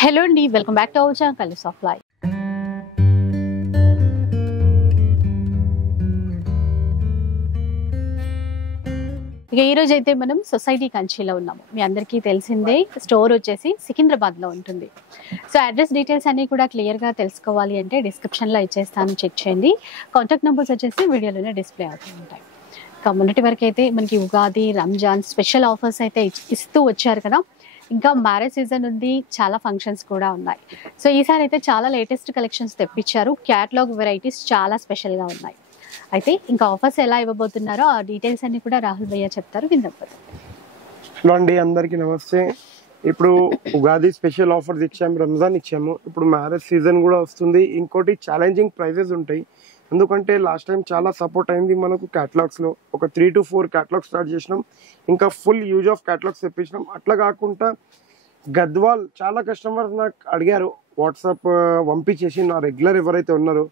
Hello అండి, welcome back to our channel colours of life. ఇక ఈ రోజు అయితే మనం సొసైటీ కంచిలో ఉన్నాము. మీ అందరికీ తెలిసిందే, స్టోర్ వచ్చేసి సికింద్రాబాద్ లో ఉంటుంది. సో అడ్రస్ డీటెయిల్స్ అన్ని కూడా క్లియర్ గా తెలుసుకోవాలి అంటే డిస్క్రిప్షన్ లో ఇచ్చేస్తాను, చెక్ చేయండి. కాంటాక్ట్ నెంబర్స్ వచ్చేసి వీడియోలోనే డిస్ప్లే అవుతూ ఉంటాయి. మొన్నటి వరకు అయితే మనకి ఉగాది, రంజాన్ స్పెషల్ ఆఫర్స్ అయితే ఇస్తూ వచ్చారు కదా. ఇంకా మ్యారేజ్ సీజన్ ఉంది, చాలా ఫంక్షన్స్ కూడా ఉన్నాయి. సో ఈసారి అయితే చాలా లేటెస్ట్ కలెక్షన్స్ తెప్పించారు. క్యాటలాగ్ వెరైటీస్ చాలా స్పెషల్గా ఉన్నాయి. అయితే ఇంకా ఆఫర్స్ ఎలా ఇవ్వబోతున్నారో ఆ డీటెయిల్స్ అన్ని కూడా రాహుల్ భయ్య చెప్తారు, విందాం. హలో అండి, అందరికీ నమస్తే. ఇప్పుడు ఉగాది స్పెషల్ ఆఫర్స్ ఇచ్చాము, రంజాన్ ఇచ్చాము, ఇప్పుడు మ్యారేజ్ సీజన్ కూడా వస్తుంది. ఇంకోటి ఛాలెంజింగ్ ప్రైజెస్ ఉంటాయి. ఎందుకంటే లాస్ట్ టైం చాలా సపోర్ట్ అయింది మనకు క్యాటలాగ్స్ లో. ఒక 3 to 4 క్యాటలాగ్స్ స్టార్ట్ చేసినాం, ఇంకా ఫుల్ యూజ్ ఆఫ్ క్యాటలాగ్స్ తెప్పించినాం. అట్లా కాకుండా గద్వాల్ చాలా కస్టమర్స్ నాకు అడిగారు, వాట్సాప్ పంపించేసి నా రెగ్యులర్ ఎవరైతే ఉన్నారో,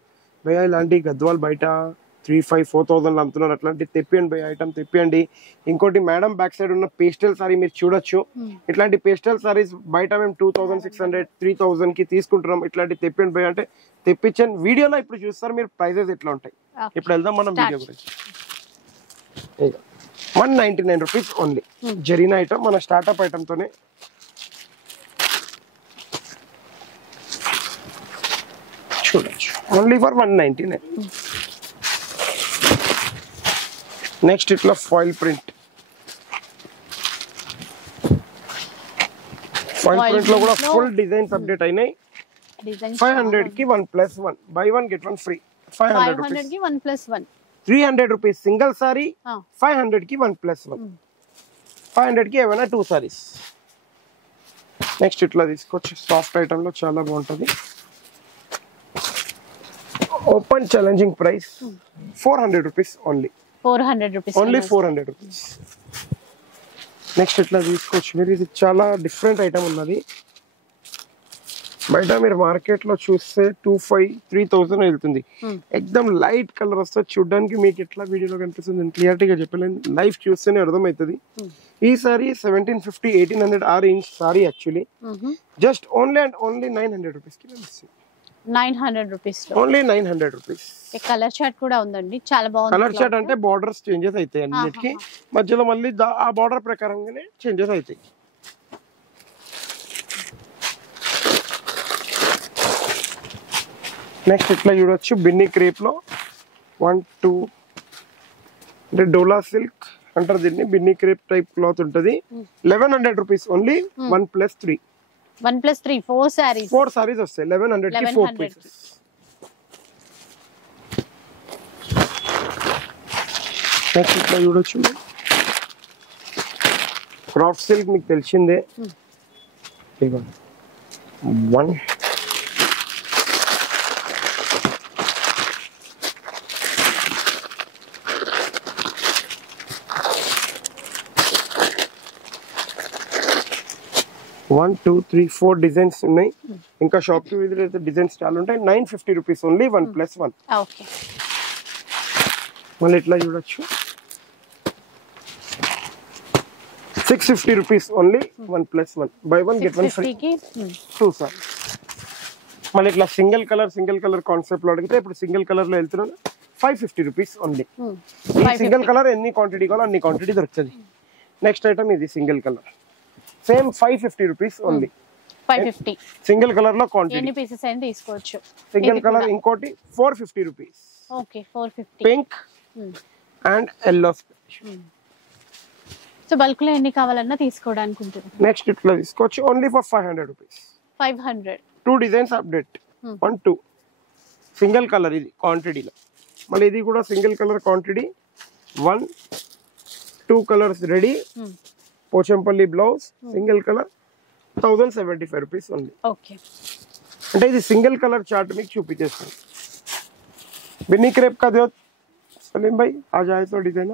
భయ్యా ఇలాంటి గద్వాల్ బయట 3,500-4,000 అమ్ముతున్నారు, అట్లాంటి తెప్పియండి భయ్యా, ఐటమ్ తెప్పియండి. ఇంకోటి మేడం బ్యాక్ సైడ్ ఉన్న పేస్టల్ సారీ మీరు చూడొచ్చు. ఇట్లాంటి పేస్టల్ సారీస్ బయట మేము 2,600-3,000 కి తీసుకుంటున్నాం. ఇట్లాంటి తెప్పియండి భయ్యా అంటే తెప్పించాను. వీడియోలో ఇప్పుడు చూస్తారు మీరు ప్రైజెస్ ఎట్లా ఉంటాయి. ఇప్పుడు వెళ్దాం మనం వీడియో గురించి. 199 రూపీస్ ఓన్లీ జరీనా ఐటమ్, మన స్టార్ట్అప్ ఐటమ్ తోనే. చూడొచ్చు, ఓన్లీ ఫర్ 199. నెక్స్ట్ ఇట్లా ఫాయిల్ ప్రింట్ లో కూడా ఫుల్ డిజైన్స్ అప్డేట్ అయినాయి. 500 కి 1+1, buy 1 get 1 free. 500 కి 1+1, 300 రూపీస్ సింగిల్ సారీ, 500 కి 1+1, 500 కి ఏమైనా 2 సారీస్. నెక్స్ట్ ఇట్లా తీసుకోవచ్చు, సాఫ్ట్ ఐటమ్ లో చాలా బాగుంటది. Open challenging price 400 rupees only. 400 rupees only 400 rupees. Next ఇట్లా తీసుకోవచ్చు మీరు. ఇది చాలా డిఫరెంట్ ఐటమ్ ఉన్నది. బయట మీరు మార్కెట్ లో చూస్తే 2,500-3,000 వెళ్తుంది. ఎక్దమ్ లైట్ కలర్ వస్తుంది. చూడడానికి మీకు ఎట్లా వీడియోలో కనిపిస్తుంది క్లియర్టీగా చెప్పలేను, లైవ్ చూస్తేనే అర్థమవుతుంది. ఈ సారీ 1750-1800 ఆ range sorry actually. Just only and only 900 rupees కి వస్తుంది. 900 rupees only 900 rupees. Colour chart కూడా ఉందండి, చాలా బాగుంది. కలర్ చార్ట్ అంటే బార్డర్స్ చేంజెస్ అవుతాయి అన్నిటికి, మధ్యలో మళ్ళీ ఆ బార్డర్ ప్రకారంగానే చేంజెస్ అవుతాయి. నెక్స్ట్ ఇట్లా చూడొచ్చు, బిన్నీ క్రేప్ లో 1, 2 అంటే డోలా సిల్క్ అంటారు దీన్ని. బిన్నీ క్రేప్ టైప్ క్లాత్ ఉంటది. 1100 రూపీస్ ఓన్లీ. 1+3, 1+3 4 సారీస్. 4 సారీస్ వస్తాయి. 1100 కి 4 పీసెస్. నెక్స్ట్ ఇట్లా చూడొచ్చు, క్రాఫ్ట్ సిల్క్ మీకు తెలిసిందే. 1 1, 2, 3, 4 డిజైన్స్ ఉన్నాయి. ఇంకా షాప్ కి విజిట్ డిజైన్స్ చాలా ఉంటాయి. 950 రూపీస్ ఓన్లీ. 1+1. మళ్ళీ ఇట్లా చూడొచ్చు, 650 rupees only. 1+1, buy 1 get 1 free. 2 sir. మళ్ళీ ఇట్లా సింగిల్ కలర్ కాన్సెప్ట్ లో అడిగితే ఇప్పుడు సింగిల్ కలర్ లో వెళ్తున్నాను. 550 రూపీస్ ఓన్లీ. ఈ సింగిల్ కలర్ ఎన్ని క్వాంటిటీ కావాలో అన్ని క్వాంటిటీ దొరుకుతుంది. నెక్స్ట్ ఐటమ్ ఇది single colour, same 550 rupees only. 550 single colour లో క్వాంటిటీ, ఎన్ని పీసెస్ అయినా తీసుకోవచ్చు. Single colour. ఇంకోటి 450 rupees. Okay, 450. Pink and yellow. So bulk లో ఎన్ని కావాలన్నా తీసుకోవడానికి ఉంటుంది. నెక్స్ట్ ఇట్లా తీసుకోవచ్చు, only for 500 rupees. 500. 2 designs update. 1, 2 single colour ఇది క్వాంటిటీలో. మళ్ళీ ఇది కూడా single colour quantity. 1, 2 colours ready. Pochampally blouse, single colour, 1075 rupees only. Okay, అంటే ఇది సింగిల్ కలర్ చార్ట్ మీకు చూపించేస్తాను. బిన్నీ క్రేప్ का दो సలీం భాయ్ ఆ జాయ్ తో డిజైన్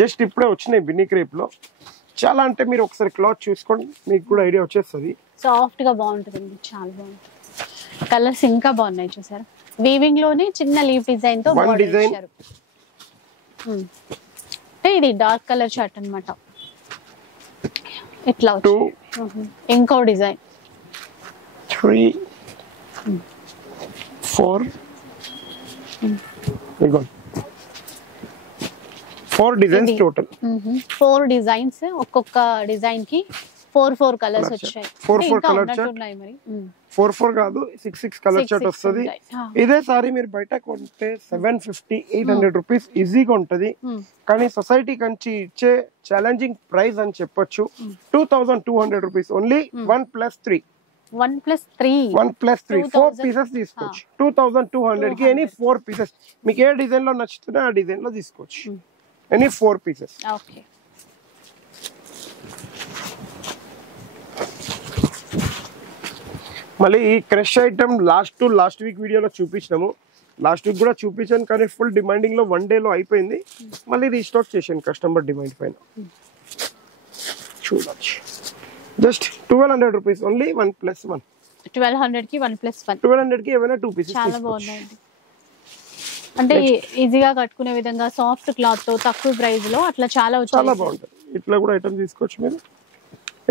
జస్ట్ ఇప్పుడే వచ్చినాయి బిన్నీ క్రేప్ లో. చాలా అంటే మీరు ఒకసారి క్లాత్ చూసుకోండి, మీకు కూడా ఐడియా వచ్చేస్తుంది. సాఫ్ట్ గా బాగుంటుందండి, చాలా బాగుంటుంది. కలర్స్ ఇంకా బాగున్నాయి చూసారా. వీవింగ్ లోనే చిన్న లీఫ్ డిజైన్ తో బార్డర్ ఇచ్చారు. ఇది డార్క్ కలర్ చార్ట్ అన్నమాట. ఇట్లా వచ్చి ఇంకో డిజైన్ 3 4 ఇదిగోండి 4 డిజైన్స్ టోటల్ 4 డిజైన్స్, ఒక్కొక్క డిజైన్ కి 4 కలర్స్ వచ్చాయి. 4 కలర్ చార్ట్ ఉన్నాయి మరి. 4 కాదు 6 కలర్ చార్ట్ వస్తుంది. ఇదే సారీ మీరు బయట కొంటే 750-800 రూపీస్ ఈజీగా ఉంటది. కానీ సొసైటీ కంచి ఇచ్చే ఛాలెంజింగ్ ప్రైస్ అని చెప్పొచ్చు. 2200 రూపీస్ ఓన్లీ. 1+3 4 పీసెస్ తీసుకోవచ్చు. 2200 కి ఎనీ 4 పీసెస్ మీకు ఏ డిజైన్ లో నచ్చుతుందో ఆ డిజైన్ లో తీసుకోవచ్చు. Any 4 pieces. ఓకే. మళ్ళీ ఈ క్రష్ ఐటమ్ లాస్ట్ వీక్ వీడియోలో చూపించినాము. లాస్ట్ వీక్ కూడా చూపించాను కానీ ఫుల్ డిమాండింగ్ లో 1 డే లో అయిపోయింది. మళ్ళీ రీస్టాక్ చేశాను కస్టమర్ డిమాండ్ పైన. చూడొచ్చు జస్ట్ 1200 రూపీస్ ఓన్లీ. 1+1 1200 కి 1+1 1200 కి ఏమైనా 2 పీసెస్. చాలా బాగుందండి. అంటే ఈజీగా కట్టుకునే విధంగా సాఫ్ట్ క్లాత్ తో తక్కువ ప్రైస్ లో అట్లా చాలా బాగుంటుంది. ఇట్లా కూడా ఐటమ్ తీసుకోవచ్చు మీరు.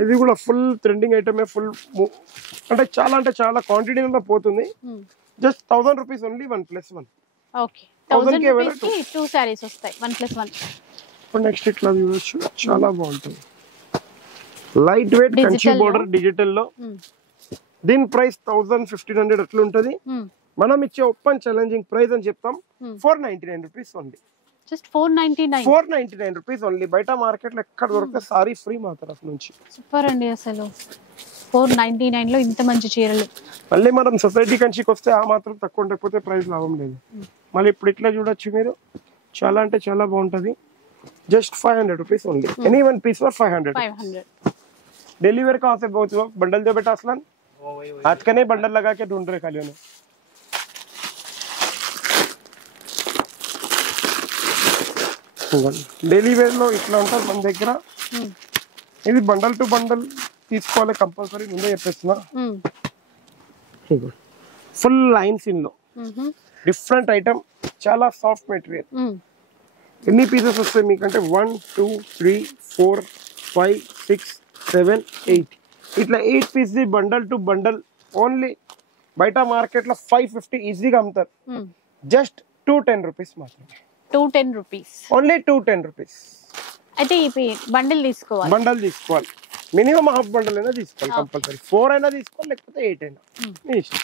ఇది కూడా ఫుల్ ట్రెండింగ్ ఐటమే. ఫుల్ అంటే చాలా క్వాంటిటీలో పోతుంది. Just 1000 rupees only. 1+1. Okay. 1000 rupees కి 2 సారీస్ వస్తాయి. 1+1. ఇప్పుడు నెక్స్ట్ ఇట్లా చూడొచ్చు. చాలా బాగుంటుంది. Light weight Kanchi border digital లో. దీని ప్రైస్ 1000-1500 అట్లా ఉంటది. మనం ఇచ్చే ఓపెన్ ఛాలెంజింగ్ ప్రైస్ అని చెప్తాం 499 rupees only. Just 499 rupees only. బయట మార్కెట్ లో ఎక్కడ దొరికితే సారీ ఫ్రీ మా తరఫు నుంచి. సూపర్ అండి. అసలు 499 లో ఇంత మంచి చీరలు. మళ్ళీ మనం సొసైటీ కంచికి వస్తే ఆ మాత్రం తక్కువ ఉండకపోతే ప్రైస్ లాభం లేదు. మళ్ళీ ఇప్పుడు ఇట్లా చూడొచ్చు మీరు. చాలా బాగుంటది. Just 500 rupees only. Any one piece for 500. Deliver कहाँ से बहुत लोग बंडल दो बेटा असलन. आज का नहीं बंडल लगा के ढूंढ रहे खाली उन्हें. డైలీ వేర్ లో ఇట్లా ఉంటుంది మన దగ్గర. ఇది బండల్ టు బండల్ తీసుకోవాలి కంపల్సరీ. ముందే చెప్పేస్తున్నా. ఫుల్ లైన్స్ ఇన్ లో డిఫరెంట్ ఐటమ్. చాలా సాఫ్ట్ మెటీరియల్. ఎన్ని పీసెస్ వస్తాయి మీకంటే 1 2 3 4 5 6 7 8 ఇట్లా 8 piece bundle to bundle. Only బయట మార్కెట్ లో 550 ఈజీగా అమ్ముతారు. జస్ట్ 210 రూపీస్ మాత్రమే. 210 రూపీస్ ఓన్లీ. 210 రూపీస్. అయితే ఈ బండిల్ తీసుకోవాలి. మినిమం హాఫ్ బండల్ అయినా తీసుకోవాలి కంపల్సరీ. 4 అయినా తీసుకోవాలి లేకపోతే 8 అయినా మీ ఇష్టం.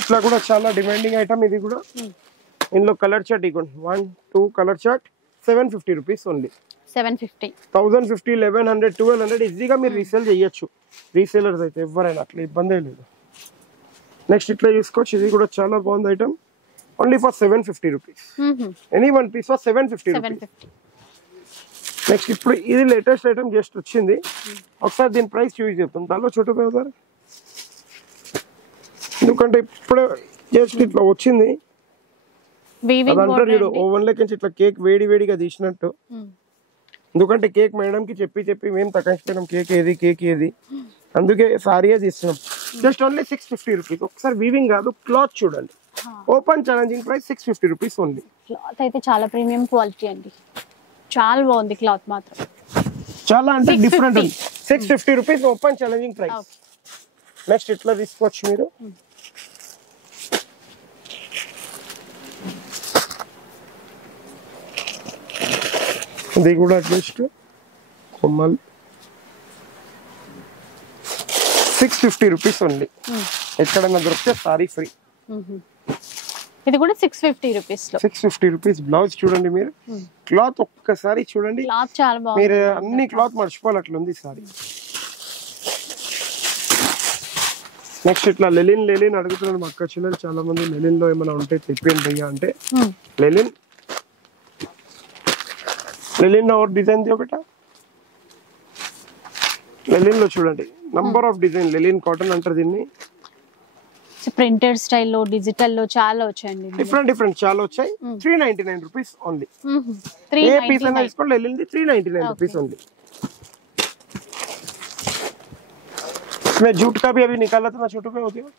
ఇట్లా కూడా చాలా డిమాండింగ్ ఐటమ్ ఇది కూడా. ఇందులో కలర్ చార్ట్ ఇవ్వండి. 1 2 కలర్ చార్ట్ 750 రూపీస్ ఓన్లీ. 750 1050 1100 1200 ఈజీగా మీరు రీసేల్ చేయొచ్చు. రీసేలర్స్ అయితే ఎవరైనా అట్లా ఇబ్బందే లేదు. నెక్స్ట్ ఇట్లా చూసుకోవచ్చు. ఇది కూడా చాలా బాగుంది item. Only for 750 rupees. Any one piece for 750 rupees. Next ఇప్పుడు ఇది లేటెస్ట్ ఐటమ్ జస్ట్ వచ్చింది. ఒకసారి దీని ప్రైస్ చూసి చెప్తాం. దానిలో చుట్టూ పోతారు ఎందుకంటే ఇప్పుడే జస్ట్ ఇట్లా వచ్చింది. అదంటారు చూడు ఓవెన్ లెక్క ఇట్లా కేక్ వేడిగా తీసినట్టు. ఎందుకంటే కేక్ మేడం కి చెప్పి మేము తగ్గించిపోయినాం కేక్ ఏది అందుకే సారీయే తీస్తున్నాం. Just only 650 rupees. ఒకసారి వీవింగ్ కాదు క్లాత్ చూడండి. Open challenging price 650 rupees only. Cloth అయితే చాలా ప్రీమియం క్వాలిటీ అండి. చాలా బాగుంది క్లాత్ మాత్రం. చాలా అంటే డిఫరెంట్ ఉంది. 650 rupees open challenging price. Next ఇట్లా తీసుకోవచ్చు మీరు. ఇది కూడా జస్ట్ కొమ్మల్ 650 రూపీస్ ఓన్లీ. ఎక్కడైనా దొరికితే సారీ ఫ్రీ. ఇది కూడా 650 రూపీస్ లో. 650 రూపీస్. బ్లౌజ్ చూడండి మీరు. క్లాత్ ఒక్కసారి చూడండి. క్లాత్ చాలా బాగుంది. మీరు అన్ని క్లాత్ మర్చిపోవాలి అట్లా ఉంది సారీ. నెక్స్ట్ ఇట్లా లెలిన్ అడుగుతున్నారు మా అక్క చెల్లెలు చాలా మంది. లెలిన్ లో ఏమైనా ఉంటే తెప్పియండి అయ్యా అంటే లెలిన్ और डिजाइन दियो बेटा. లెలిన్ లో చూడండి నంబర్ ఆఫ్ డిజైన్. లెలిన్ కాటన్ అంటారు దీన్ని. ప్రింటెడ్ స్టైల్ లో డిజిటల్ లో చాలా వచ్చాయండి. డిఫరెంట్ చాలా వచ్చాయి. 399 రూపీస్ ఓన్లీ. ఏ పీస్ అయినా తీసుకోండి. లెలిన్ ది 399 రూపీస్ ఓన్లీ. मैं जूट का भी अभी निकाला था ना छोटू पे होती है.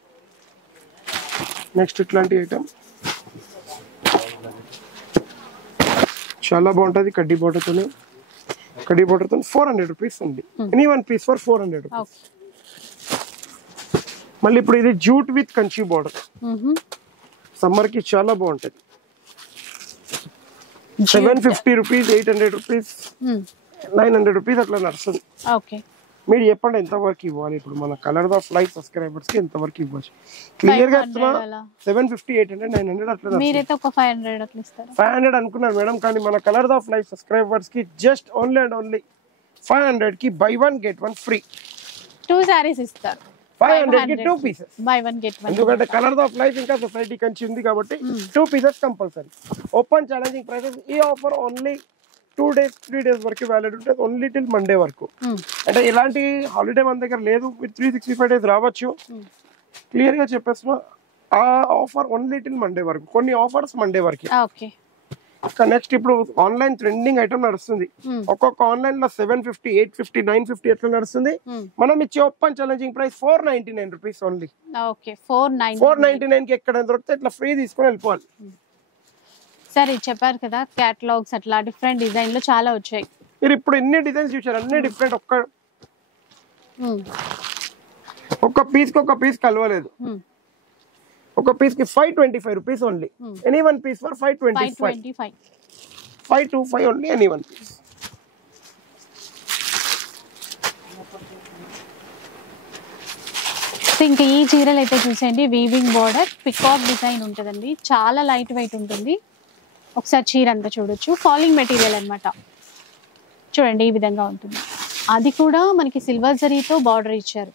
नेक्स्ट इట్లాంటి ఐటమ్ చాలా బాగుంటది. కడ్డీ బోర్డర్ తోనే కడీ బోర్డర్ తో 400 రూపీస్ ఉంది. Any one piece for 400 rupees. Okay. మళ్ళీ ఇప్పుడు ఇది jute with Kanchi border. Summer కి చాలా బాగుంటది. 750 రూపీస్, 800 రూపీస్, 900 రూపీస్ అట్లా నడుస్తుంది. ఓకే. మీరు చెప్పండి ఎంత వరకు ఇవ్వాలి. ఇప్పుడు మన కలర్ ఆఫ్ లైఫ్ సబ్స్క్రైబర్స్ కి ఎంత వరకు ఇవ్వచ్చు? క్లియర్ గా చెప్తున్నా 750, 800, 900 అట్లా. మీరైతే ఒక 500 అట్లా ఇస్తారా? 500 అనుకున్నారు మేడం, కానీ మన కలర్ ఆఫ్ లైఫ్ సబ్స్క్రైబర్స్ కి జస్ట్ ఓన్లీ అండ్ ఓన్లీ 500 కి బై 1 గెట్ 1 ఫ్రీ. 2 సారీస్ ఇస్తారు. 500 కి 2 పీసెస్. By 1 get 1. ఎందుకంటే కలర్ ఆఫ్ లైఫ్ ఇంకా సొసైటీ కంచి ఉంది కాబట్టి 2 pieces compulsory. Open challenging prices. ఈ ఆఫర్ ఓన్లీ 2 days 3 days వరకు వ్యాలిడ్ ఉంటుంది. ఓన్లీ టిల్ మండే వరకు. అంటే ఇలాంటి హాలిడే మన దగ్గర లేదు. మీరు 365 days రావచ్చు. క్లియర్ గా చెప్పేస్తున్నా, ఆ ఆఫర్ ఓన్లీ టిల్ మండే వరకు. కొన్ని ఆఫర్స్ మండే వరకు. ఓకే. నెక్స్ట్ ఇప్పుడు ఆన్లైన్ ట్రెండింగ్ ఐటమ్ నడుస్తుంది. ఒక్కొక్క ఆన్లైన్ లో 750, 850, 950 ఎట్లా నడుస్తుంది. మనం ఇచ్చే open challenging price 499 rupees only. Okay. 499 కి ఎక్కడ దొరికితే ఇట్లా ఫ్రీ తీసుకొని వెళ్ళిపోవాలి. సరే, చెప్పారు కదా క్యాటలాగ్స్ అట్లా డిఫరెంట్ డిజైన్ లో చాలా వచ్చాయి. మీరు ఇప్పుడు ఎన్ని డిజైన్స్ చూసారు, అన్ని డిఫరెంట్. ఒక్క పీస్ కి ఒక పీస్ కలవలేదు. ఒక పీస్ కి 525 rupees only. Any one piece for 525. 525 only any one piece. ఇంకా ఈ చీరలు అయితే చూసేయండి, వీవింగ్ బోర్డర్ పికాక్ డిజైన్ ఉంటుందండి. చాలా లైట్ వెయిట్ ఉంటుంది. ఒకసారి చీర అంతా చూడొచ్చు. ఫాలింగ్ మెటీరియల్ అన్నమాట. చూడండి ఈ విధంగా ఉంటుంది. అది కూడా మనకి సిల్వర్ జరీతో బార్డర్ ఇచ్చారు.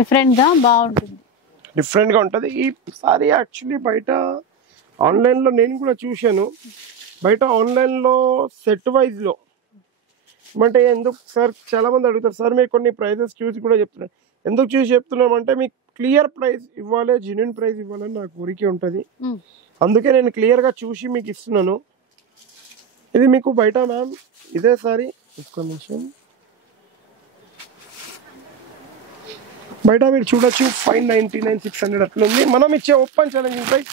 డిఫరెంట్ గా బాగుంటుంది. డిఫరెంట్ గా ఉంటది. ఈ సారీ యాక్చువల్లీ బయట ఆన్లైన్ లో నేను కూడా చూశాను. బయట ఆన్లైన్ లో సెట్ వైజ్ లో అంటే ఎందుకు సార్ చాలా మంది అడుగుతారు, సార్ మీరు కొన్ని ప్రైజెస్ చూసి కూడా చెప్తున్నారు. ఎందుకు చూసి చెప్తున్నామంటే మీకు క్లియర్ ప్రైస్ ఇవ్వాలి, జెన్యున్ ప్రైస్ ఇవ్వాలని నాకు కోరిక ఉంటుంది. అందుకే నేను క్లియర్ గా చూసి మీకు ఇస్తున్నాను. ఇది మీకు బయట మ్యామ్ ఇదే సారీ బయట మీరు చూడొచ్చు 599, 600 అట్లా ఉంది. మనం ఇచ్చే open challenging price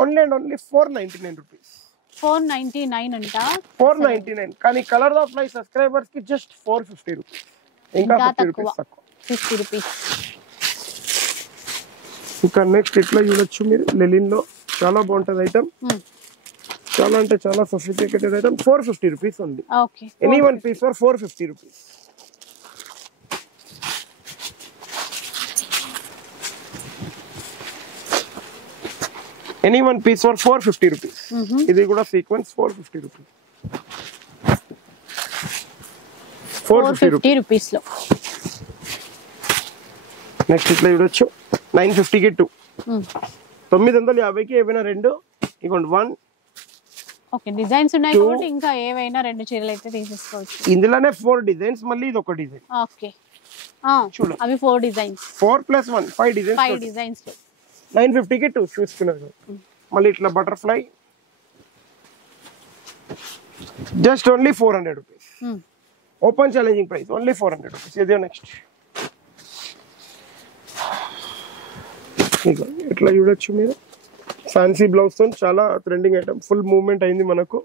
only and only 499 rupees. 499 అంట. 499. కానీ కలర్ ఆఫ్ లైఫ్ సబ్స్క్రైబర్స్ కి జస్ట్ 450 రూపీస్. ఇంకా 50 రూపీస్ తక్కువ. 50 రూపీస్. ఇంకా నెక్స్ట్ ఇట్లా చూడొచ్చు మీరు లెలిన్ లో చాలా బాగుంటది ఐటమ్. చాలా అంటే చాలా సొఫిస్టికేటెడ్ ఐటమ్. 450 రూపీస్ ఉంది. Okay. Any one piece for 450 rupees. Any one piece for 450 rupees. ఇది కూడా సీక్వెన్స్ 450 రూపీస్. 450 రూపీస్ లో. నెక్స్ట్ ఇట్లా చూడొచ్చు 950 కి 2. 950 కి ఏవైనా 2. ఇగోండి 1. ఓకే. డిజైన్స్ ఉన్నాయి కాబట్టి ఇంకా ఏవైనా 2 చీరలు అయితే తీసేసుకోవచ్చు. ఇందులోనే 4 డిజైన్స్, మళ్ళీ ఇది ఒక డిజైన్. ఓకే. చూడు అవి 4 డిజైన్స్. 4 + 1 5 డిజైన్స్. 5 డిజైన్స్. 950 కి 2 చూసుకున్నారు. మళ్ళీ ఇట్లా butterfly just only 400 rupees. Open challenging price only 400 rupees. ఇదే నెక్స్ట్ ఇట్లా చూడొచ్చు మీరు ఫ్యాన్సీ బ్లౌజ్ తో చాలా ట్రెండింగ్ ఐటమ్. ఫుల్ మూవ్మెంట్ అయింది మనకు.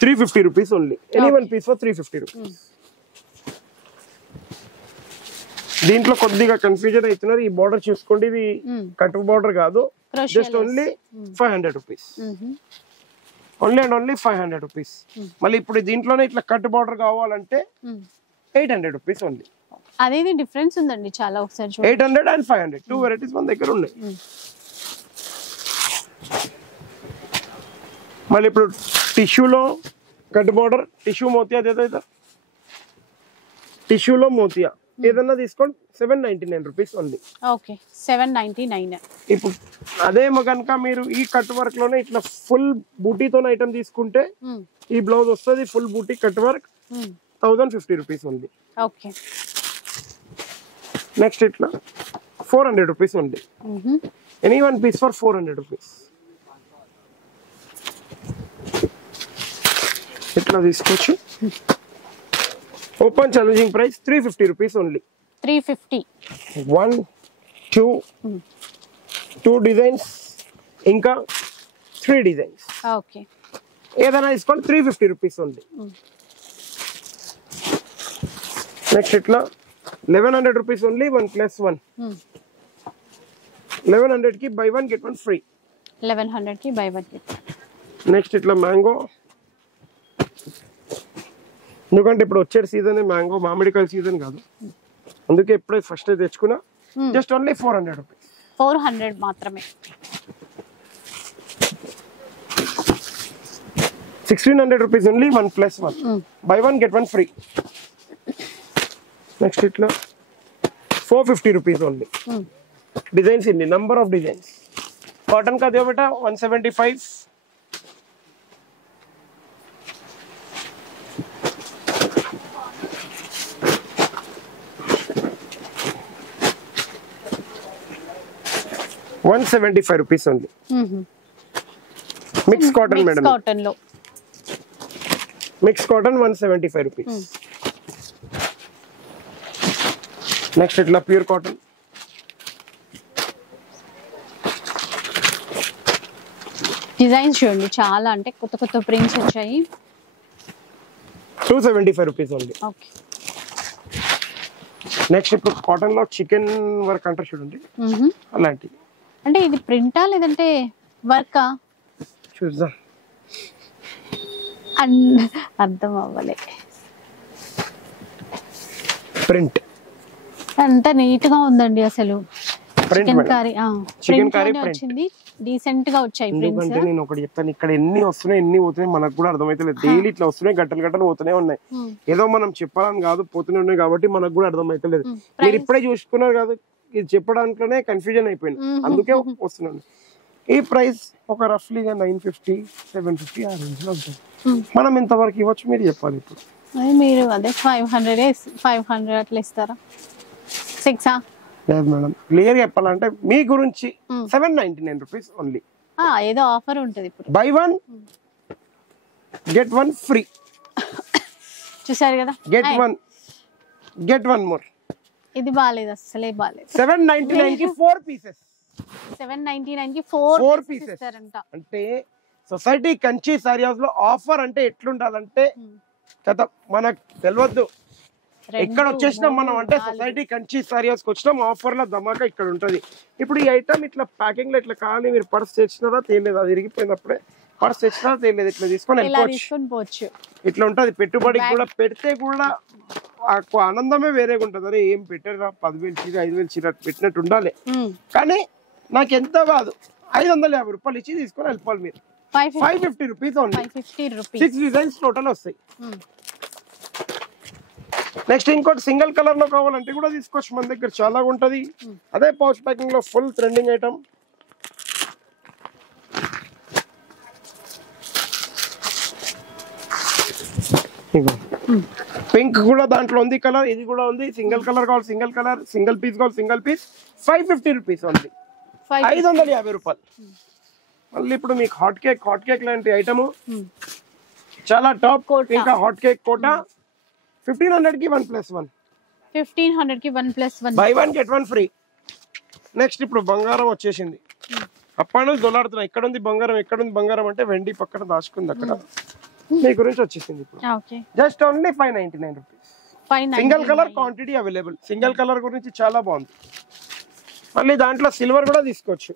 350 rupees only. Any one piece for 350 rupees. దీంట్లో కొద్దిగా కన్ఫ్యూజన్ అవుతున్నారు. ఈ బార్డర్ చూసుకోండి, ఇది కట్ బార్డర్ కాదు. Just only 500 rupees. Only and only 500 rupees. మళ్ళీ ఇప్పుడు దీంట్లోనే ఇట్లా కట్ బార్డర్ కావాలంటే 800 రూపీస్ ఓన్లీ. అదేది డిఫరెన్స్ ఉందండి చాలా. ఒకసారి 800 and 500 2 వెరైటీస్ మన దగ్గర ఉన్నాయి. మళ్ళీ ఇప్పుడు టిష్యూలో కట్ బార్డర్, టిష్యూ మోతియా ఏదైతే టిష్యూలో మోతియా ఏదన్నా తీసుకోండి 799 రూపీస్ ఓన్లీ. ఓకే. 799. ఇప్పుడు అదే కనుక మీరు ఈ కట్ వర్క్ లోనే ఇట్లా ఫుల్ బూటీతో ఐటమ్ తీసుకుంటే ఈ బ్లౌజ్ వస్తుంది ఫుల్ బూటీ cut work 1050 rupees only. Okay. Next ఇట్లా 400 rupees only. Any one piece for 400 rupees. ఇట్లా తీసుకోవచ్చు. Open challenging price 350 rupees only. 350. 1 2 designs ఇంకా 3 డిజైన్స్. ఓకే. ఏదైనా తీసుకోండి 350 రూపీస్ ఓన్లీ. నెక్స్ట్ ఇట్లా 1100 రూపీస్ ఓన్లీ 1+1. 1100 కి బై 1 గెట్ 1 ఫ్రీ. 1100 కి బై 1 గెట్. నెక్స్ట్ ఇట్లా మ్యాంగో, ఎందుకంటే ఇప్పుడు వచ్చే సీజన్ మ్యాంగో, మామిడికాయ సీజన్ కాదు, అందుకే ఇప్పుడే ఫస్ట్ తెచ్చుకున్నా. Just only 400 rupees. 400 మాత్రమే. 1600 rupees only 1+1. By 1 get 1 free. Next ఇట్లా 450 రూపీస్ ఓన్లీ. డిజైన్స్ ఇన్ని, నంబర్ ఆఫ్ డిజైన్స్. కాటన్ का दियो बेटा 175. ₹175 only. Mix cotton madam, cotton లో మిక్స్ కాటన్ 175 రూపీస్. నెక్స్ట్ ఇట్లా ప్యూర్ కాటన్, డిజైన్స్ చూడండి చాలా, అంటే కొత్త కొత్త ప్రింట్స్ వచ్చాయి. 275 రూపీస్ ఓన్లీ. ఓకే. నెక్స్ట్ ఇప్పుడు కాటన్ లో చికెన్ వర్క్ అంటారు చూడండి, అలాంటి. అంటే ఇది ప్రింటా లేదంటే వర్కా? చూద్దాం, అర్థం అవ్వలే. ప్రింట్ అంత నీట్ గా ఉందండి అసలు. చికెన్ కర్రీ, చికెన్ కర్రీ వచ్చింది, డీసెంట్ గా వచ్చాయి ప్రింట్స్. ఎందుకంటే నేను ఒకటి చెప్తాను, ఇక్కడ ఎన్ని వస్తున్నాయి ఎన్ని పోతున్నాయి మనకు కూడా అర్థమైతలేదు. డైలీ ఇట్లా వస్తున్నాయి, గంటలు గంటలు పోతూనే ఉన్నాయి. ఏదో మనం చెప్పాలని కాదు, పోతూనే ఉన్నాయి కాబట్టి మనకు కూడా అర్థమైతలేదు. మీరు ఇప్పుడే చూసుకున్నారు కాదు, ఇది చెప్పడానికినే కన్ఫ్యూజన్ అయిపోయింది, అందుకే వస్తున్నాను. ఈ ప్రైస్ ఒక రఫ్లీగా 950, 750 ఆ రేంజ్ లో ఉంటుంది. మనం ఎంతవరకు ఇవ్వచ్చు మీరు చెప్పాలి ఇప్పుడు. మీరు అదే 500 అట్లా ఇస్తారా? 6 లేదు మేడం, క్లియర్ చెప్పాలంటే మీ గురించి 799 రూపీస్ ఓన్లీ. ఏదో ఆఫర్ ఉంటుంది ఇప్పుడు. By 1 get 1 free. చూసారు కదా, గెట్ 1 మోర్. ఇది బాలేదు, అసలే బాలేదు. 799 కి 4 పీసెస్. 799 కి 4 పీసెస్ ఇస్తారంట. అంటే సొసైటీ కంచి సారీ హౌస్ లో ఆఫర్ అంటే ఎట్లుండాలంటే కదా మనకు తెలియద్దు. ఎక్కడ వచ్చేసినాం మనం అంటే సొసైటీ కంచి సారీ హౌస్ కి వచ్చినాం, ఆఫర్ లో ధమాకా ఇక్కడ ఉంటది. ఇప్పుడు ఈ ఐటమ్ ఇట్లా ప్యాకింగ్ లో ఇట్లా కావాలి, మీరు పర్స్ తెచ్చినారా తేలేదు, అది ఇరిగిపోయినప్పుడే పర్స్ తెచ్చినారా తేలేదు, ఇట్లా తీసుకొని వెళ్ళిపోవచ్చు. ఇట్లా ఉంటది. పెట్టుబడికి కూడా పెడితే కూడా ఆనందమే వేరేగా ఉంటది. అరే ఏం పెట్టారా, 10,000 చీర 5,000 చీర పెట్టినట్టు ఉండాలి. కానీ నాకు ఎంత కాదు, 550 రూపాయలు ఇచ్చి తీసుకొని వెళ్ళిపోవాలి మీరు. 550 రూపీస్ ఓన్లీ. 6 డిజైన్స్ టోటల్ వస్తాయి. నెక్స్ట్ ఇంకోటి సింగిల్ కలర్ లో కావాలంటే కూడా తీసుకోవచ్చు, మన దగ్గర చాలా ఉంటది. అదే పౌచ్ ప్యాకింగ్ లో ఫుల్ ట్రెండింగ్ ఐటమ్. పింక్ కూడా దాంట్లో ఉంది కలర్, ఇది కూడా ఉంది. సింగిల్ కలర్ కావాలి సింగిల్ కలర్, సింగిల్ పీస్ కావాలి సింగిల్ పీస్. 550 rupees only. 550 రూపాయలు. మళ్ళీ ఇప్పుడు మీకు హాట్ కేక్ లాంటి ఐటమ్ చాలా టాప్. ఇంకా హాట్ కేక్ కోటా 1500 కి 1+1. 1500 కి 1+1. By 1 get 1 free. నెక్స్ట్ ఇప్పుడు బంగారం వచ్చేసింది. అప్పటి నుంచి దొలాడుతున్నా, ఎక్కడ ఉంది బంగారం ఎక్కడ ఉంది బంగారం అంటే వెండి పక్కన దాచుకుంది అక్కడ. మీ గురించి వచ్చేసింది ఇప్పుడు. Just only 599 rupees. Single colour quantity available. Single colour గురించి చాలా బాగుంది. మళ్ళీ దాంట్లో సిల్వర్ కూడా తీసుకోవచ్చు.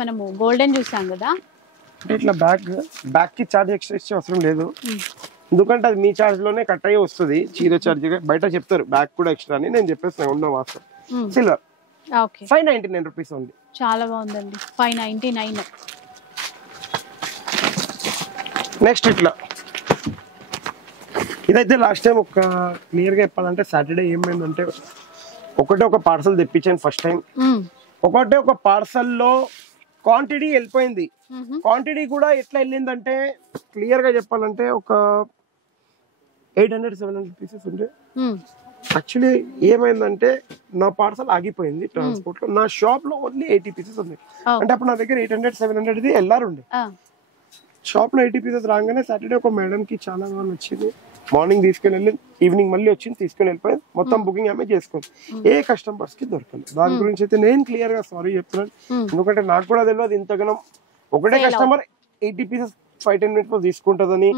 మనము గోల్డెన్ చూసాం కదా, ఇట్లా బ్యాక్ కి చార్జ్ ఎక్స్ట్రా ఇచ్చే అవసరం లేదు, ఎందుకంటే అది మీ చార్జ్ లోనే కట్ అయ్యి వస్తుంది. చీర చార్జ్ బయట చెప్తారు బ్యాక్ కూడా ఎక్స్ట్రా అని, నేను చెప్పేస్తాను ఉన్న వాస్తవం. సిల్వర్ 599 రూపీస్ ఉంది. చాలా బాగుందండి. 599. నెక్స్ట్ ఇట్లా ఇదైతే లాస్ట్ టైం ఒక క్లియర్ గా చెప్పాలంటే సాటర్డే ఏమైందంటే ఒక పార్సల్ తెప్పించాను ఫస్ట్ టైం. ఒక పార్సల్లో క్వాంటిటీ వెళ్ళిపోయింది. క్వాంటిటీ కూడా ఎట్లా వెళ్ళిందంటే క్లియర్ గా చెప్పాలంటే ఒక 800-700 పీసెస్ ఉండే. యాక్చువల్లీ ఏమైందంటే నా పార్సల్ ఆగిపోయింది ట్రాన్స్పోర్ట్ లో. నా షాప్ లో ఓన్లీ 80 పీసెస్ ఉన్నాయి. అంటే అప్పుడు నా దగ్గర 800-700 ఎల్ఆర్ ఉండే. షాప్ లో 80 పీసెస్ రాగానే సాటర్డే ఒక మేడం కి చాలా బాగా నచ్చింది. మార్నింగ్ తీసుకుని వెళ్ళి ఈవినింగ్ మళ్ళీ వచ్చింది తీసుకుని వెళ్ళిపోయింది. మొత్తం బుకింగ్ ఆమె చేసుకుంది. ఏ కస్టమర్స్ కి దొరకలేదు. దాని గురించి అయితే నేను క్లియర్ గా సారీ చెప్తున్నాను, ఎందుకంటే నాకు కూడా తెలియదు ఇంతగానం. ఒకటే కస్టమర్ 80 పీసెస్ 5-10 మినిట్స్ లో తీసుకుంటుందని,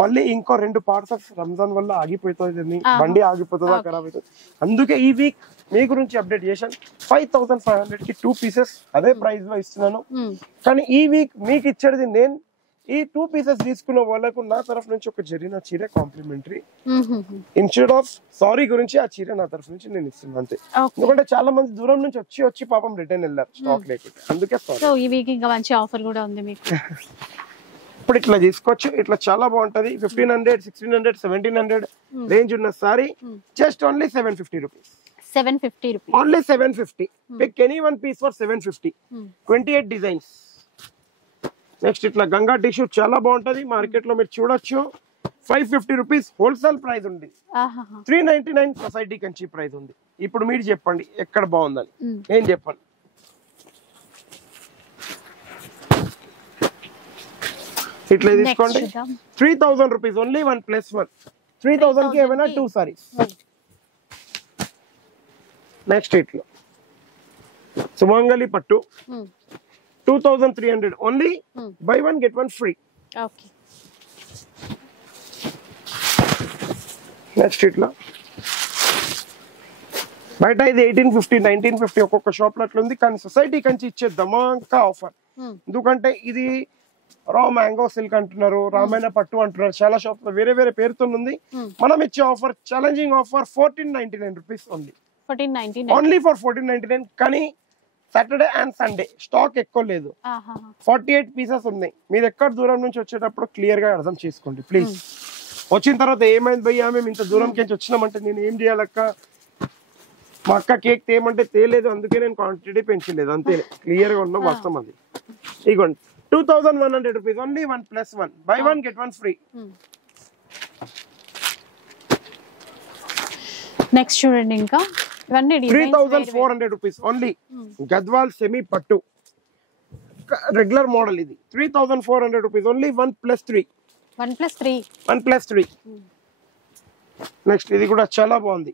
మళ్ళీ ఇంకో 2 పార్ట్స్ ఆఫ్ రంజాన్ వల్ల ఆగిపోతుంది, బండి ఆగిపోతుందా ఖరాబ్ అవుతుంది. అందుకే ఈ వీక్ మీ గురించి అప్డేట్ చేశాను. 5500 కి 2 పీసెస్ అదే ప్రైస్ లో ఇస్తున్నాను. కానీ ఈ వీక్ మీకు ఇచ్చేది నేను ఈ 2 పీసెస్ తీసుకున్న వాళ్ళకు నా తరఫు నుంచి ఒక జరిగిన చీర కాంప్లిమెంటరీ. ఇన్స్టెడ్ ఆఫ్ సారీ గురించి ఆ చీర నా తరఫు నుంచి నేను ఇస్తున్నాను అంతే. ఎందుకంటే చాలా మంది దూరం నుంచి వచ్చి పాపం రిటర్న్ వెళ్ళారు స్టాక్ లేకుండా, అందుకే సో ఈ వీక్ ఇంకా మంచి ఆఫర్ కూడా ఉంది మీకు. ఇప్పుడు ఇట్లా తీసుకోవచ్చు, ఇట్లా చాలా బాగుంటది. 1500, 1600, 1700 రేంజ్ ఉన్న sari just only 750 rupees. 750 rupees only 750. Pick any one piece for 750. 28 designs. Next ఇట్లా గంగా టిష్యూ చాలా బాగుంటది, మార్కెట్ లో మీరు చూడొచ్చు. 550 రూపీస్ హోల్సేల్ ప్రైస్ ఉంది, 399 సొసైటీ కంచి ప్రైస్ ఉంది. ఇప్పుడు మీరు చెప్పండి ఎక్కడ బాగుందని, ఏం చెప్పండి. ఇట్లా తీసుకోండి 3000 రూపీస్ ఓన్లీ 1+1. 3000 కి ఏమైనా 2 సారీస్. నెక్స్ట్ ఇట్లా సుమంగళి పట్టు 2300 only, buy 1 get 1 free. Okay. Next ఇట్లా బయట ఇది 1850, 1950 ఒక్కొక్క షాప్ లో అట్లా ఉంది, కానీ సొసైటీ కంచి ఇచ్చే ధమాకా ఆఫర్. ఎందుకంటే ఇది రా మ్యాంగో సిల్క్ అంటున్నారు, రామాయణ పట్టు అంటున్నారు, చాలా షాప్ లో వేరే వేరే పేరుతో ఉంది. మనం ఇచ్చే offer challenging offer 1499 rupees only. 1499 only for 1499. కానీ సాటర్డే అండ్ సండే స్టాక్ ఎక్కువ లేదు, 48 పీసెస్ ఉన్నాయి. మీరు ఎక్కడ దూరం నుంచి వచ్చేటప్పుడు క్లియర్ గా అర్థం చేసుకోండి ప్లీజ్. వచ్చిన తర్వాత ఏమైంది భయ్యా మేము ఇంత దూరం నుంచి వచ్చినామంటే నేను ఏం చేయాలక్క, మా అక్క కేక్ తేమంటే తేలేదు, అందుకే నేను క్వాంటిటీ పెంచలేదు అంతే. క్లియర్ గా ఉన్న వాస్తవం అది. ఇగోండి 2100 rupees only 1+1, by 1 get 1 free. Next చూడండి ఇంకా ఇవన్నీ 3400 రూపీస్ ఓన్లీ. గద్వాల్ సెమీ పట్టు రెగ్యులర్ మోడల్ ఇది 3400 రూపీస్ ఓన్లీ 1+3. 1+3. నెక్స్ట్ ఇది కూడా చాలా బాగుంది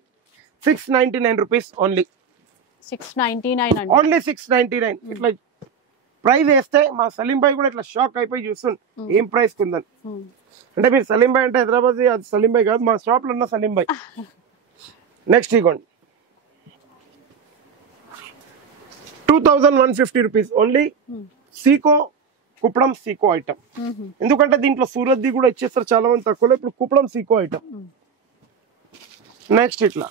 699 రూపీస్ ఓన్లీ. 699 అండి, ఓన్లీ 699. ఇట్లా ప్రైస్ వేస్తే మా సలీం భాయ్ కూడా ఇట్లా షాక్ అయిపోయి చూస్తుంది ఏం ప్రైస్ కుందని. అంటే మీరు సలీం భాయ్ అంటే హైదరాబాద్, అది సలీం భాయ్ కాదు, మా షాప్ లో ఉన్న సలీం భాయ్. నెక్స్ట్ ఇగోండి 2150 rupees only. Seeko Kuppadam Seeko item, ఎందుకంటే దీంట్లో సూరత్ది కూడా ఇచ్చేస్తారు చాలా మంది తక్కువలో. ఇప్పుడు కుప్పడం సీకో ఐటమ్. నెక్స్ట్ ఇట్లా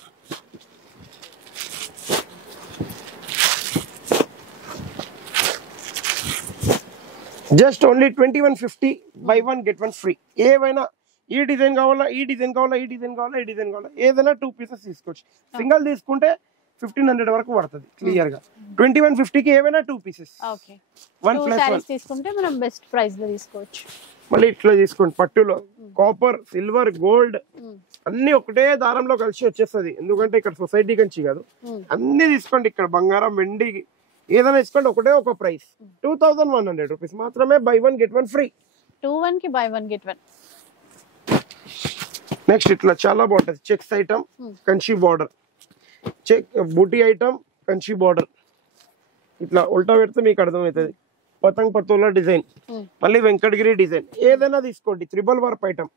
just only 2150, by 1 get 1 free. ఏవైనా ఈ డిజైన్ కావాలా, ఈ డిజైన్ కావాలా, ఈ డిజైన్ కావాలా, ఈ డిజైన్ కావాలా, ఏదైనా 2 పీసెస్ తీసుకోవచ్చు. సింగిల్ తీసుకుంటే 1500 వరకు పడుతుంది క్లియర్ గా. 2150 కి ఏవైనా 2 పీసెస్. ఓకే. 1+1 తీసుకుంటే మనం బెస్ట్ ప్రైస్ లో తీసుకోవచ్చు. మళ్ళీ ఇట్లా తీసుకోండి పట్టులో కాపర్, సిల్వర్, గోల్డ్ అన్ని ఒకటే దారంలో కలిసి వచ్చేస్తుంది. ఎందుకంటే ఇక్కడ సొసైటీ కంచి కాదు, అన్ని తీసుకోండి. ఇక్కడ బంగారం, వెండి ఏదైనా తీసుకోండి, ఒకటే ఒక ప్రైస్ 2100 రూపీస్ మాత్రమే, బై 1 get 1 ఫ్రీ. 21 కి బై 1 get 1. నెక్స్ట్ ఇట్లా చాలా బాగుంటది checks item, Kanchi border, check బూటీ ఐటమ్, కంచి బార్డర్. ఇట్లా ఉల్టా పెడితే మీకు అర్థమవుతుంది. పతంగ్ పతోలా డిజైన్, మళ్ళీ వెంకటగిరి డిజైన్, ఏదైనా తీసుకోండి. త్రిబల్ వర్క్ ఐటమ్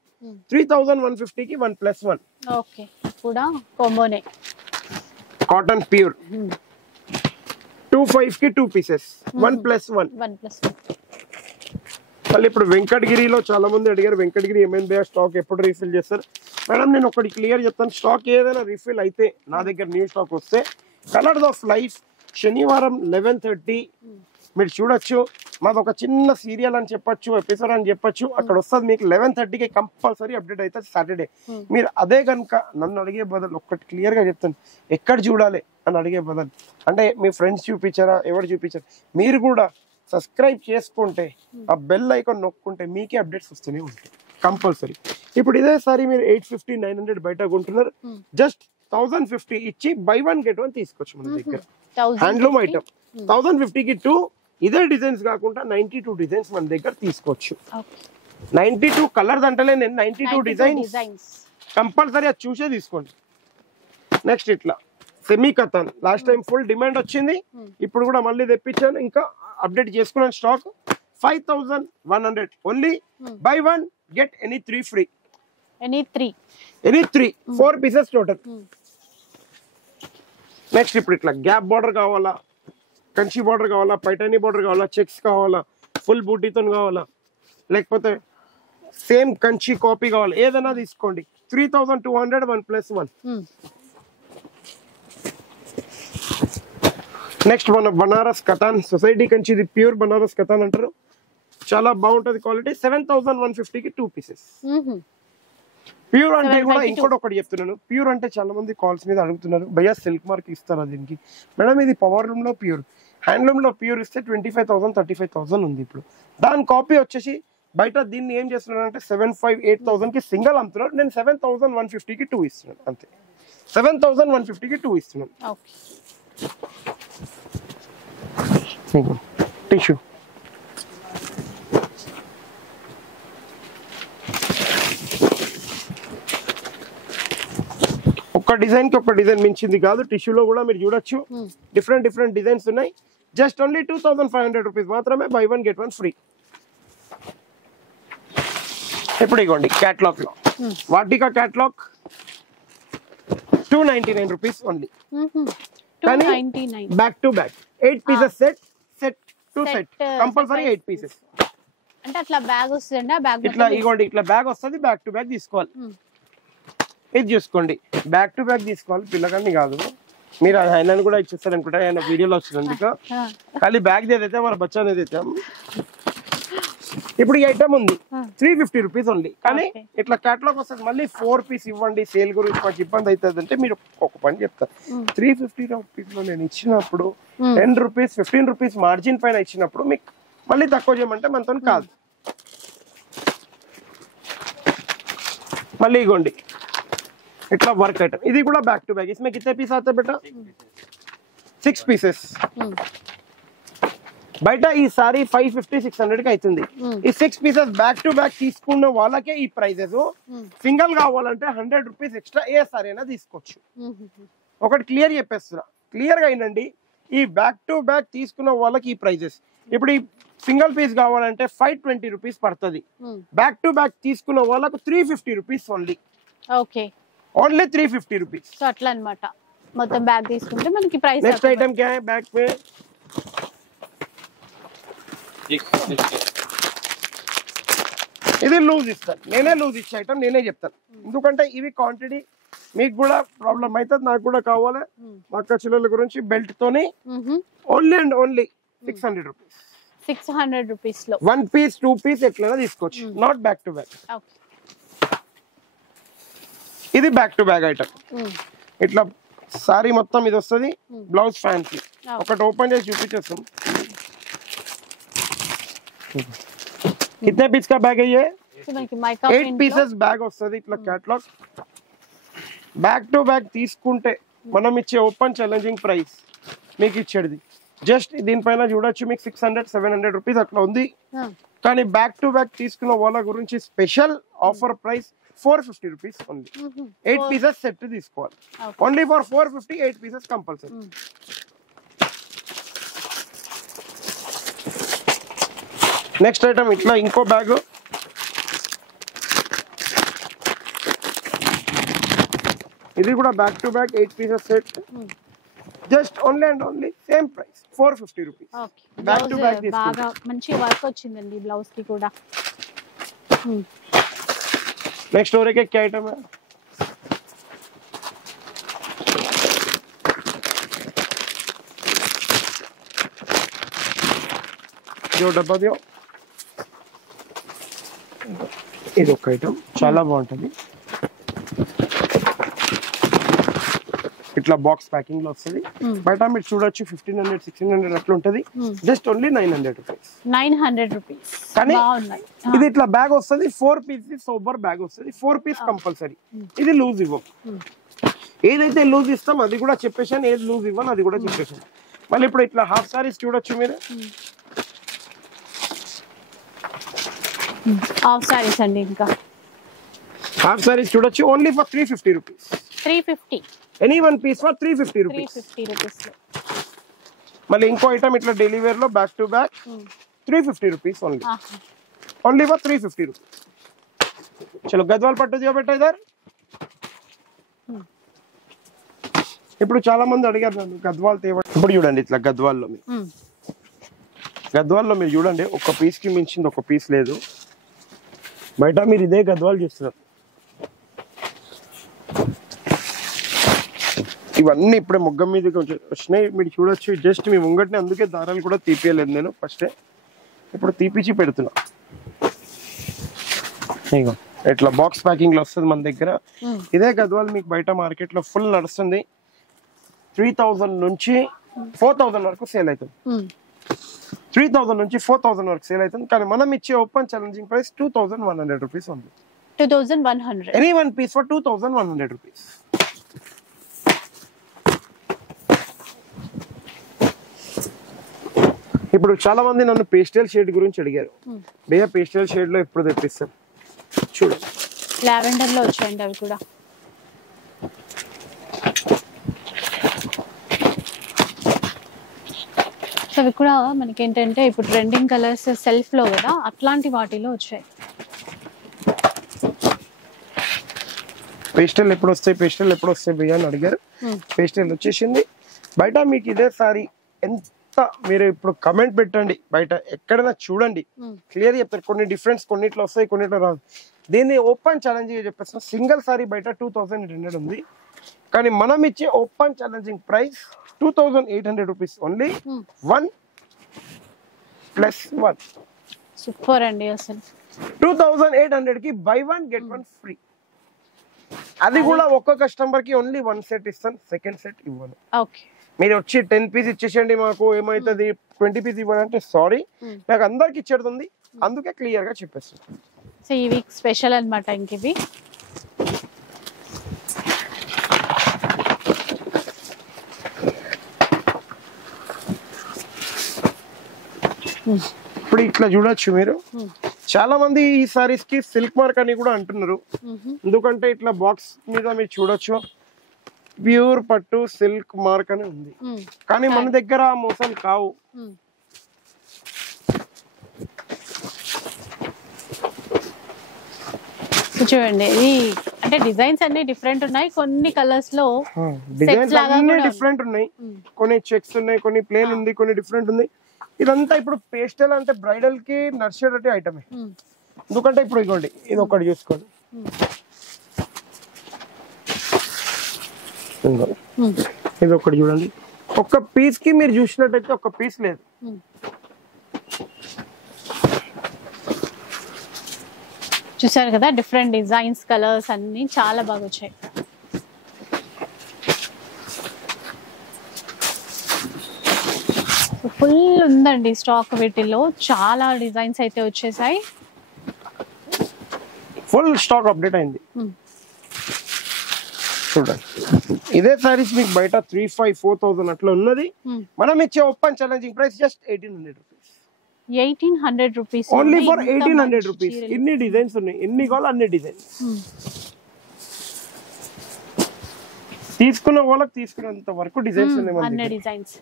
3150 కి 1+1. ఓకే, కూడా కాంబోనే. కాటన్ ప్యూర్ 25 కి 2 పీసెస్, 1+1. మళ్ళీ ఇప్పుడు వెంకటగిరిలో చాలా మంది అడిగారు, వెంకటగిరి ఏమైంది స్టాక్ ఎప్పుడు రీఫిల్ చేస్తారు మేడం? నేను ఒకటి క్లియర్ చెప్తాను, స్టాక్ ఏదైనా రీఫిల్ అయితే నా దగ్గర న్యూ స్టాక్ వస్తే కలర్స్ ఆఫ్ లైఫ్ శనివారం 11:30 మీరు చూడొచ్చు. మాది ఒక చిన్న సీరియల్ అని చెప్పొచ్చు, ఎపిసోడ్ అని చెప్పొచ్చు, అక్కడ వస్తుంది మీకు 11:30కి కంపల్సరీ అప్డేట్ అవుతుంది సాటర్డే. మీరు అదే కనుక నన్ను అడిగే బదులు ఒక్కటి క్లియర్ గా చెప్తాను, ఎక్కడ చూడాలి అని అడిగే బదులు, అంటే మీ ఫ్రెండ్స్ చూపించారా, ఎవరు చూపించారు, మీరు కూడా సబ్స్క్రైబ్ చేసుకుంటే ఆ బెల్ ఐకాన్ నొక్కుంటే మీకే అప్డేట్స్ వస్తూనే ఉంటాయి కంపల్సరీ. ఇప్పుడు ఇదే సారి మీరు 850, 900 బయట కొంటున్నారు, జస్ట్ 1050 ఇచ్చి బై 1 get 1 తీసుకోవచ్చు మన దగ్గర. హ్యాండ్లూమ్ ఐటమ్ 1050 కి 2 ఇదే డిజైన్స్ కాకుండా 92 డిజైన్స్ మన దగ్గర తీసుకోవచ్చు. 92 కలర్స్ అంటలే నేను, 92 డిజైన్స్ కంపల్సరీ అది చూసే తీసుకోండి. నెక్స్ట్ ఇట్లా సెమీ కథన్, లాస్ట్ టైం ఫుల్ డిమాండ్ వచ్చింది, ఇప్పుడు కూడా మళ్ళీ తెప్పించాను, ఇంకా అప్డేట్ చేసుకున్నాను stock. 5100 only. Buy 1 get any 3 free. Any 3 4 pieces total. Next ఇప్పుడు ఇట్లా గ్యాప్ బార్డర్ కావాలా, కంచి బార్డర్ కావాలా, పైటానీ బార్డర్ కావాలా, చెక్స్ కావాలా, ఫుల్ బూటీతో కావాలా, లేకపోతే సేమ్ కంచి కాపీ కావాలా, ఏదైనా తీసుకోండి. 3200 1+1. నెక్స్ట్ మన బనారస్ కతాన్ సొసైటీ కంచి, ఇది ప్యూర్ బనారస్ కతాన్ అంటారు, చాలా బాగుంటది క్వాలిటీ. 7150కి 2 పీసెస్. ప్యూర్ అంటే కూడా ఇంకోటి ఒకటి చెప్తున్నాను, ప్యూర్ అంటే చాలా మంది కాల్స్ మీద అడుగుతున్నారు, భయ్యా సిల్క్ మార్క్ ఇస్తారా దీనికి? మేడం ఇది పవర్ లూమ్ లో ప్యూర్, హ్యాండ్లూమ్ లో ప్యూర్ ఇస్తే 25,000 35,000 ఉంది ఇప్పుడు. దాని కాపీ వచ్చేసి బయట దీన్ని ఏం చేస్తున్నాను అంటే 7,500 8,000కి సింగల్ అమ్ముతున్నాడు, నేను 7150కి 2 ఇస్తున్నాను అంతే. 7150కి 2 ఇస్తున్నాను. టిష్యూ ఒక డిజైన్ కి ఒక డిజైన్ మించింది కాదు, టిష్యూలో కూడా మీరు చూడొచ్చు డిఫరెంట్ డిజైన్స్ ఉన్నాయి. జస్ట్ ఓన్లీ 2500 రూపీస్ మాత్రమే, బై 1 గెట్ 1 ఫ్రీ. ఇప్పుడు ఇగోండి క్యాట్లాగ్ లో వాటికా క్యాట్లాగ్ 299 రూపీస్ ఓన్లీ. కానీ back to back 8 pieces set to set compulsory 8 pieces. అంటే అట్లా బ్యాగ్ వస్తుంది, బ్యాగ్ ఇట్లా ఇగోండి ఇట్లా బ్యాగ్ వస్తుంది, బ్యాక్ టు బ్యాక్ తీసుకోవాలి. ఇది చూసుకోండి, బ్యాక్ టు బ్యాక్ తీసుకోవాలి, పిల్లగాన్ని కాదు. మీరు ఆయన కూడా ఇచ్చేస్తారు అనుకుంటా, ఆయన వీడియోలో వచ్చినందుకు ఖాళీ బ్యాగ్ దేదైతే మన బచ్చా అనేది అయితే. ఇప్పుడు ఈ ఐటమ్ ఉంది 350 రూపీస్ ఓన్లీ, కానీ ఇట్లా క్యాటలాగ్ వస్తుంది. మళ్ళీ 4 పీస్ ఇవ్వండి, సేల్ గురించి మాకు ఇబ్బంది అవుతుంది అంటే మీరు ఒక పని చెప్తారు, 350 రూపీస్ లో నేను ఇచ్చినప్పుడు 10 రూపీస్ 15 రూపీస్ మార్జిన్ పైన ఇచ్చినప్పుడు మీకు మళ్ళీ తక్కువ చేయమంటే మనతో కాదు. మళ్ళీ ఇగోండి ఇట్లా వర్క్ ఐటమ్, ఇది కూడా బ్యాక్ టు బ్యాక్. इसमें कितने पीस आते बेटा? 6 పీసెస్. బయట ఈ సారీ 550 600 కి అవుతుంది. ఈ 6 పీసెస్ బ్యాక్ టు బ్యాక్ తీసుకున్న వాళ్ళకే ఈ ప్రైజెస్. సింగిల్ కావాలంటే 100 రూపీస్ ఎక్స్ట్రా ఏ సారీ అయినా తీసుకోవచ్చు. ఒకటి క్లియర్ చెప్పేస్తున్నా, క్లియర్ గా అయినండి, ఈ బ్యాక్ టు బ్యాక్ తీసుకున్న వాళ్ళకి ఈ ప్రైజెస్. ఇప్పుడు ఈ సింగిల్ పీస్ కావాలంటే 520 రూపీస్ పడుతుంది, బ్యాక్ టు బ్యాక్ తీసుకున్న వాళ్ళకు 350 rupees only. Okay, only 350 rupees. So అట్లా అన్నమాట, మొత్తం బ్యాగ్ తీసుకుంటే మనకి ప్రైస్. నెక్స్ట్ ఐటమ్ क्या है बैक पे? ఇది లూజ్ ఇస్తాను, నేనే లూజ్ ఇచ్చే ఐటమ్ నేనే చెప్తాను, ఎందుకంటే ఇవి క్వాంటిటీ మీకు కూడా ప్రాబ్లం అవుతుంది, నాకు కూడా కావాలి. మా అక్క చిల్లల గురించి బెల్ట్ తోని only and only 600 rupees. 600 rupees లో 1 పీస్ 2 పీస్ ఎట్లైనా తీసుకోవచ్చు, నాట్ బ్యాక్ టు బ్యాక్. ఇది బ్యాక్ టు బ్యాక్ ఐటమ్. ఇట్లా సారీ మొత్తం ఇది వస్తుంది, బ్లౌజ్ ఫ్యాన్సీ. ఒకటి ఓపెన్ చేసి చూపించేస్తాం. कितने पीस का बैग है ये? 8 పీసెస్ బ్యాగ్ వస్తుంది. ఇట్లా క్యాటలాగ్ బ్యాక్ టు బ్యాక్ తీసుకుంటే మనం ఇచ్చే ఓపెన్ ఛాలెంజింగ్ ప్రైస్ మీకు ఇచ్చేది జస్ట్ దీనిపైన చూడొచ్చు, మీకు 600 700 రూపీస్ అట్లా ఉంది. కానీ బ్యాక్ టు బ్యాక్ తీసుకున్న వాళ్ళ గురించి special offer price 450 rupees only. 8 pieces set తీసుకోవాలి, only for 450, 8 pieces compulsory. Next item ఇట్లా ఇంకో బ్యాగ్, ఇది కూడా back to back 8 pieces set, just only and only same price 450 rupees. Back to back బాగా మంచి వర్క్ వచ్చిందండి బ్లౌజ్ కి కూడా. नेक्स्ट और एक क्या आइटम है? जो डब्बा दियो ఇది ఒక ఐటమ్ చాలా బాగుంటుంది. ఇట్లా బాక్స్ ప్యాకింగ్ లో వస్తుంది. బయట మీరు చూడొచ్చు 1500 1600 అట్లా ఉంటది. Just only 900 rupees. 900 రూపీస్. కానీ ఇది ఇట్లా బ్యాగ్ వస్తుంది, 4 పీస్ సోబర్ బ్యాగ్ వస్తుంది, 4 పీస్ కంపల్సరీ. ఇది లూజ్ ఇవ్వం, ఏదైతే లూజ్ ఇస్తాం అది కూడా చెప్పేసాను, ఏది లూజ్ ఇవ్వను అది కూడా చెప్పేసాను. మళ్ళీ ఇప్పుడు ఇట్లా హాఫ్ సారీస్ చూడొచ్చు మీరు, హాఫ్ సారీస్ అండి. ఇంకా హాఫ్ సారీస్ చూడొచ్చు, only for 350 rupees. 350 any one piece for 350 rupees. 350 rupees. మళ్ళీ ఇంకో ఐటమ్ ఇట్లా డైలీ వేర్ లో back to back 350 rupees only. Only for 350 rupees. चलो गद्वाल पट्टू दियो बेटा इधर. ఇప్పుడు చాలా మంది అడిగారు నన్ను గద్వాల్ తేవండి. ఇప్పుడు చూడండి ఇట్లా గద్వాల్లో మీరు చూడండి ఒక పీస్ కి మించింది ఒక పీస్ లేదు. బయట మీరు ఇదే గద్వాల్ చేస్తున్నారు. ఇవన్నీ ఇప్పుడే మొగ్గం మీదకి వచ్చినాయి మీరు చూడొచ్చు. జస్ట్ మీ ముంగట్ని అందుకే దారాలు కూడా తీపియలేదు నేను ఫస్టే. ఇప్పుడు తీపిచ్చి పెడుతున్నా. ఇగో ఇట్లా బాక్స్ ప్యాకింగ్ లో వస్తుంది మన దగ్గర. ఇదే గద్వాల్ మీకు బయట మార్కెట్ లో ఫుల్ నడుస్తుంది. 3000 నుంచి 4000 వరకు సేల్ అవుతుంది. 3000 నుంచి 4000 వరకు సేల్ అవుతుంది. కానీ మనం ఇచ్చే ఓపెన్ ఛాలెంజింగ్ ప్రైస్ 2100 రూపీస్ ఉంది. 2100. Any one piece for 2100 rupees. ఇప్పుడు చాలా మంది నన్ను పేస్టల్ షేడ్ గురించి అడిగారు. భయ్యా పేస్టల్ షేడ్ లో ఎప్పుడు తెప్పిస్తాం చూడండి. లావెండర్ లో వచ్చాయండి అవి కూడా. అవి కూడా మనకి ఏంటంటే ఇప్పుడు ట్రెండింగ్ కలర్స్ సెల్ఫ్ లో కదా అట్లాంటి వాటిలో వచ్చాయి. పేస్టల్ ఎప్పుడు వస్తాయి భయ్యా అని అడిగారు. పేస్టల్ వచ్చేసింది. బయట మీకు ఇదే సారీ ఎంత మీరు ఇప్పుడు కమెంట్ పెట్టండి, బయట ఎక్కడైనా చూడండి క్లియర్ చెప్తారు. కొన్ని డిఫరెన్స్ కొన్నిట్లో వస్తాయి కొన్నిట్లో రాదు. దీన్ని ఓపెన్ ఛాలెంజ్ చెప్పేస్తున్నా. సింగిల్ సారీ బయట 2800 ఉంది. కానీ మనం ఇచ్చే open challenging price 2800 rupees only. 1+1. Super అండి అసలు. 2800 కి బై 1 get 1 ఫ్రీ. అది కూడా ఒక్క కస్టమర్ కి ఓన్లీ 1 సెట్ ఇస్తాను, సెకండ్ సెట్ ఇవ్వను. ఓకే మీరు వచ్చి 10 పీస్ ఇచ్చేసేయండి మాకు ఏమైతుంది 20 పీస్ ఇవ్వాలంటే సారీ, నాకు అందరికి ఇచ్చేది అందుకే క్లియర్ గా చెప్పేస్తాను. సో ఈ వీక్ స్పెషల్ అన్నమాట. ఇంక ఇవి ఇప్పుడు ఇట్లా చూడొచ్చు మీరు. చాలా మంది ఈ సారీస్ కి సిల్క్ మార్క్ అని కూడా అంటున్నారు. ఎందుకంటే ఇట్లా బాక్స్ మీద మీరు చూడొచ్చు ప్యూర్ పట్టు సిల్క్ మార్క్ అని ఉంది. కానీ మన దగ్గర మోసం కావు. చూడండి ఇది అంటే డిజైన్స్ అన్ని డిఫరెంట్ ఉన్నాయి. కొన్ని కలర్స్ లో డిజైన్స్ అన్ని డిఫరెంట్ ఉన్నాయి. కొన్ని చెక్స్ ఉన్నాయి, కొన్ని ప్లేన్ ఉంది, కొన్ని డిఫరెంట్ ఉంది. ఇదంతా ఇప్పుడు పేస్టల్ అంటే బ్రైడల్ కి నడిచేటట్టు ఐటమే. ఎందుకంటే ఇప్పుడు ఇవ్వండి ఇది ఒకటి చూసుకోండి. ఇది ఒకటి చూడండి. ఒక్క పీస్ కి మీరు చూసినట్టయితే ఒక్క పీస్ లేదు. చూసారు కదా డిఫరెంట్ డిజైన్స్ కలర్స్ అన్ని చాలా బాగా వచ్చాయి. ఫుల్ ఉందండి స్టాక్. వీటిల్లో చాలా డిజైన్స్ అయితే వచ్చేసాయి. ఫుల్ స్టాక్ అప్డేట్ అయింది. చూడండి ఇదే సారీస్ మీకు బయట 3500-4000 అట్లా ఉన్నది. మనం ఇచ్చే open challenging price just 1800 rupees. 1800 rupees only for 1800 rupees. ఎన్ని డిజైన్స్ ఉన్నాయి, ఎన్ని కావాలి అన్ని డిజైన్స్. తీసుకున్న వాళ్ళకి తీసుకున్నంత వరకు డిజైన్స్ ఉన్నాయి అన్ని డిజైన్స్.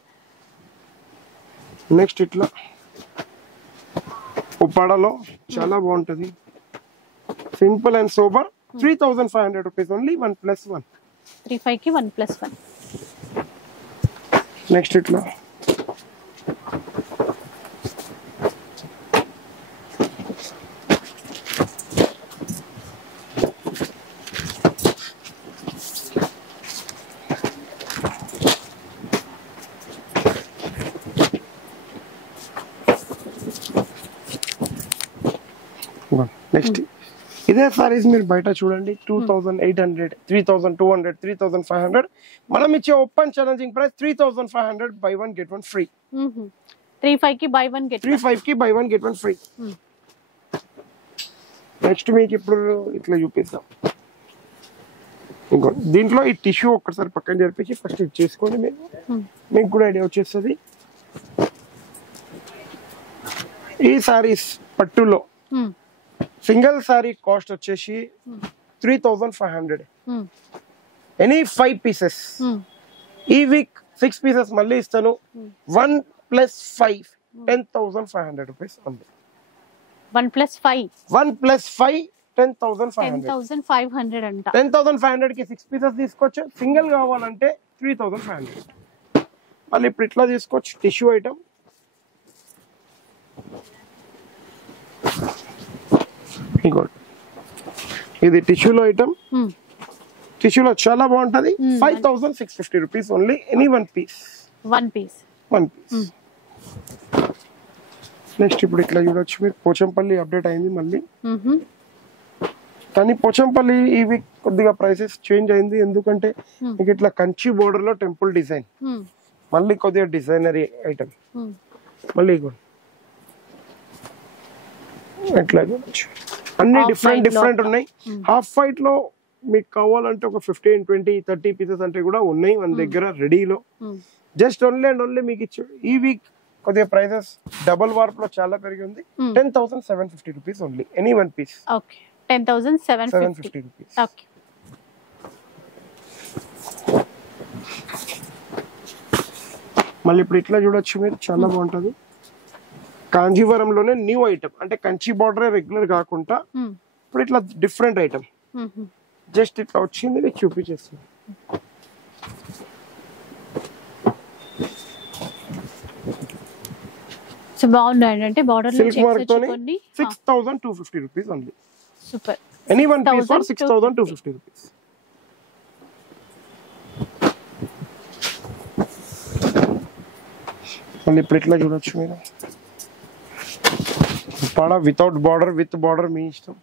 నెక్స్ట్ ఇట్లా ఉప్పాడలో చాలా బాగుంటది. Simple and sober 3500 rupees only 1+1. 35 కి 1+1. నెక్స్ట్ ఇట్లా నెక్స్ట్ ఇదే సారీస్ మీరు బయట చూడండి 2800, 3200, 3500. మనం ఇచ్చే open challenging price 3500 by 1 get 1 free. 35 కి బై 1 get 1. 35 కి బై 1 get 1 ఫ్రీ. నెక్స్ట్ మీకు ఇప్పుడు ఇట్లా చూపిస్తాం. ఇంకో దీంట్లో ఈ టిష్యూ ఒక్కసారి పక్కన జరిపించి ఫస్ట్ ఇది చేసుకోండి. మీకు కూడా ఐడియా వచ్చేస్తుంది. ఈ సారీస్ పట్టులో సింగిల్ సారీ కాస్ట్ వచ్చేసి 3500. Any 5 pieces. ఈ వీక్ 6 పీసెస్ మళ్ళీ ఇస్తాను. 1+5 10,500 rupees only. 1+5 1+5 10,500. 10,500 అంట. 10,500 కి 6 పీసెస్ తీసుకోవచ్చు. సింగిల్ కావాలంటే 3,500. మళ్ళీ ఇప్పుడు ఇట్లా తీసుకోవచ్చు. టిష్యూ ఐటమ్ ఇది టిష్యూలో ఐటమ్. టిష్యూలో చాలా బాగుంటది. 5,650 rupees only. Any one piece. Next ఇప్పుడు ఇట్లా చూడొచ్చు మీరు. పోచంపల్లి అప్డేట్ అయింది మళ్ళీ. కానీ పోచంపల్లి ఈ వీక్ కొద్దిగా ప్రైసెస్ చేంజ్ అయింది. ఎందుకంటే మీకు ఇట్లా కంచి బోర్డర్ లో టెంపుల్ డిజైన్, మళ్ళీ కొద్దిగా డిజైనరీ ఐటమ్. మళ్ళీ ఇట్లా చూడొచ్చు. అన్ని డిఫరెంట్ ఉన్నాయి. హాఫ్ వైట్ లో మీకు కావాలంటే ఒక 15, 20, 30 పీసెస్ అంటే కూడా ఉన్నాయి మన దగ్గర రెడీలో. జస్ట్ ఓన్లీ అండ్ ఓన్లీ మీకు ఇచ్చాడు. ఈ వీక్ కొద్దిగా ప్రైసెస్ డబుల్ వార్ప్ లో చాలా పెరిగి ఉంది. 10,750 rupees only. Any one piece. 10,750 rupees. మళ్ళీ ఇప్పుడు ఇట్లా చూడొచ్చు మీరు. చాలా బాగుంటది. కాంజీవరంలోనే న్యూ ఐటమ్. అంటే కంచి బార్డర్ రెగ్యులర్ కాకుండా ఇప్పుడు ఇట్లా డిఫరెంట్ ఐటమ్. జస్ట్ ఇట్లా వచ్చింది మీకు చూపించేస్తుంది. సో బాగున్నాయి. అంటే బార్డర్ లో సిల్క్ వర్క్ తోని 6,250 rupees only. Super. Any one piece for 6,250 rupees. మళ్ళీ ఇప్పుడు ఇట్లా చూడొచ్చు మీరు. పాడ వితౌట్ బార్డర్, విత్ బార్డర్ మీ ఇష్టం.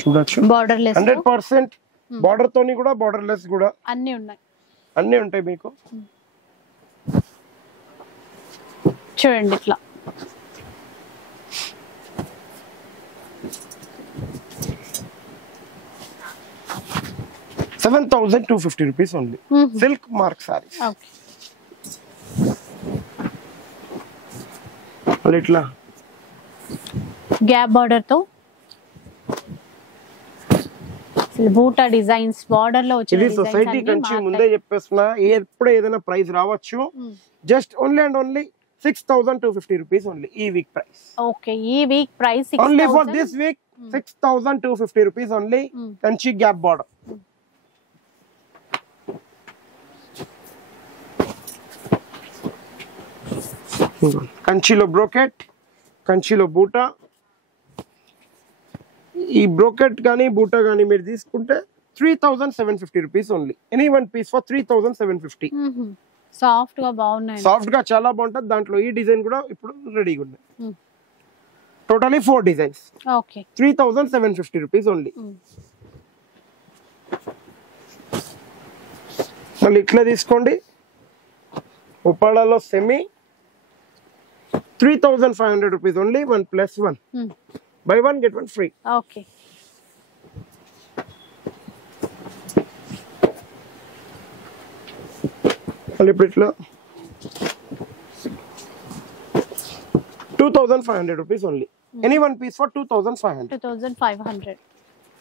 చూడొచ్చు. బార్డర్లెస్ 100% బార్డర్ తోని కూడా, బార్డర్ లెస్ కూడా అన్ని ఉన్నాయి. అన్ని ఉంటాయి మీకు. చూడండి ఇట్లా. ₹7,250 ఓన్లీ. Silk mark saris. మళ్ళీ ఇట్లా గ్యాప్ బార్డర్ తో బూటా డిజైన్స్ బార్డర్ లో వచ్చే. ఇది సొసైటీ కంచి ముందే చెప్పేస్తున్నా. ఎప్పుడు ఏదైనా ప్రైస్ రావచ్చు. Just only and only 6,250 rupees only. ఈ వీక్ ప్రైస్. ఓకే, ఈ week price only for this week 6,250 rupees only. Kanchi gap border. కంచిలో బ్రోకెట్, కంచిలో బూటా. ఈ బ్రోకెట్ కానీ బూటా కానీ మీరు తీసుకుంటే 3,750 rupees only. Any one piece for 3,750. Soft గా బాగున్నాయి. సాఫ్ట్ గా చాలా బాగుంటది. దాంట్లో ఈ డిజైన్ కూడా ఇప్పుడు రెడీగా ఉన్నాయి. Totally 4 designs. Okay, 3,750 rupees only. మళ్ళీ ఇట్లా తీసుకోండి. ఉప్పాడలో semi 3,500 rupees only. 1+1. Buy one get one free. Okay. మళ్ళీ ఇప్పుడు ఇట్లా 2,500 rupees only. Any one piece for 2,500.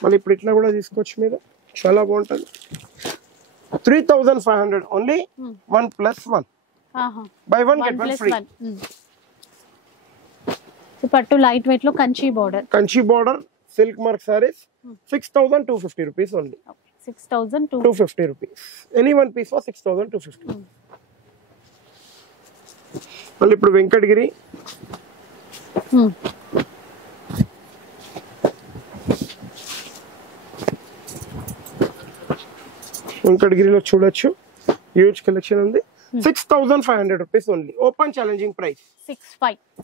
మళ్ళీ ఇప్పుడు ఇట్లా కూడా తీసుకోవచ్చు మీరు. చాలా బాగుంటుంది. 3,500 only. 1+1. Buy one get one free. పట్టు లైట్ వెయిట్ లో Kanchi border. Kanchi border silk mark saris 6,250 rupees only. 6,250 rupees. Any one piece for 6,250. మళ్ళీ ఇప్పుడు వెంకటగిరి. వెంకటగిరిలో చూడొచ్చు. హ్యూజ్ కలెక్షన్ ఉంది. 6,500 rupees only. Open challenging price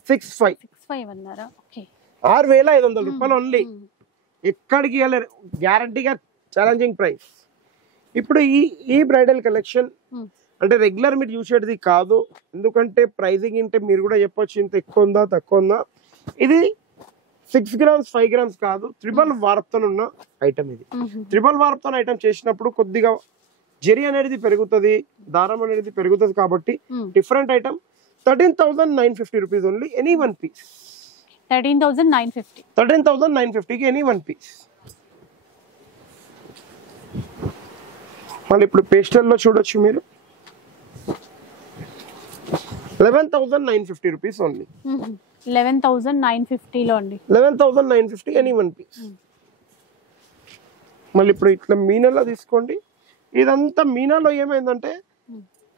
65 అన్నారా? ఓకే, 6,500 రూపాయలు ఓన్లీ. ఎక్కడికి వెళ్ళారు. గ్యారంటీగా ఛాలెంజింగ్ ప్రైస్. ఇప్పుడు ఈ బ్రైడల్ కలెక్షన్ అంటే రెగ్యులర్ మీరు చూసేది కాదు. ఎందుకంటే ప్రైజింగ్ అంటే మీరు కూడా చెప్పొచ్చు ఇంత ఎక్కువ ఉందా తక్కువ ఉందా. ఇది 6 grams 5 grams కాదు. ట్రిపుల్ వార్ప్తో ఉన్న ఐటమ్ ఇది. ట్రిపుల్ వార్ప్తో ఐటమ్ చేసినప్పుడు కొద్దిగా జెరీ అనేది పెరుగుతుంది, దారం అనేది పెరుగుతుంది. కాబట్టి different item. 13,950 rupees only. Any one piece. 13,950 కి ఎనీ వన్ పీస్. మళ్ళీ ఇప్పుడు పేస్టల్లో చూడొచ్చు మీరు 11,950 రూపీస్ ఓన్లీ. 11,950లో అండి. 11,950 ఎనీ వన్ పీస్. మళ్ళీ ఇప్పుడు ఇట్లా మీనాలో తీసుకోండి. ఇదంతా మీనాలో ఏమైందంటే